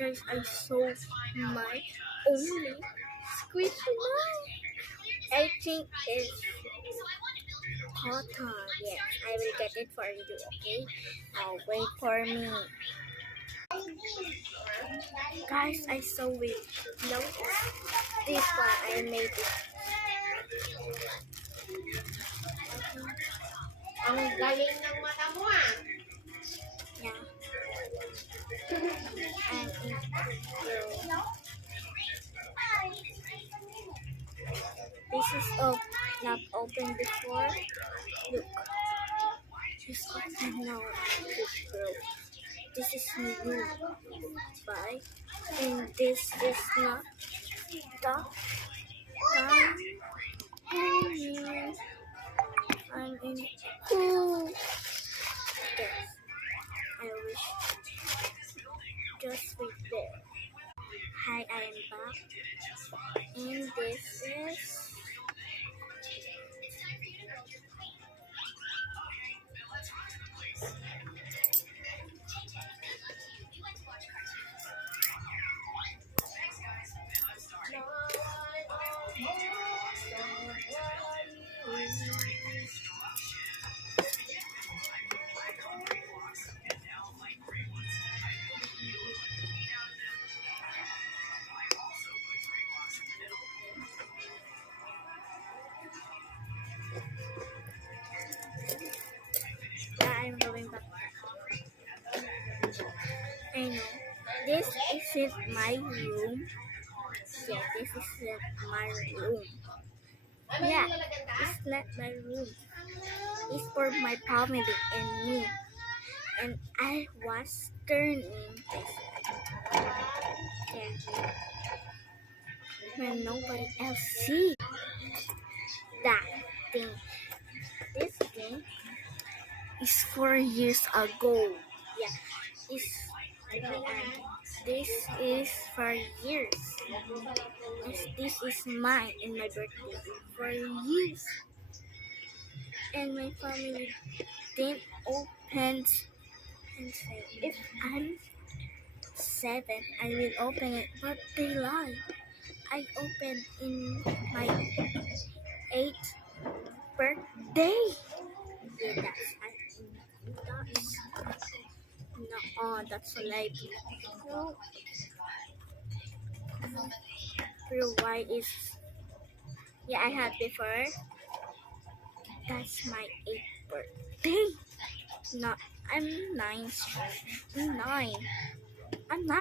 Guys, I saw my only squishy now. I think it's cotton. Yes, I will get it for you, okay? Now wait for me. Guys, I saw it. Notice this one, I made it. Ang galing ng mata mo ah. Yeah. And it will. This is not open before. Look. This open now. Look, bro. This is new. Bye. And this is not the time. I'm in cool. Yes. I wish. Just wait there. Hi, I am back. And this is. I'm going back. I know. This isn't my room. Yeah, this isn't my room. Yeah, it's not my room. It's for my family and me. And I was turning this when nobody else see that thing. This thing is 4 years ago. Yeah, it's this is for years. This is mine in my birthday for years. And my family didn't open and say, if I'm 7, I will open it. But they lie. I opened in my 8th birthday. Yeah, that's a lie. No. Real why is, yeah, I had before. That's my 8th birthday. No, I'm 9. I'm 9. I'm 9.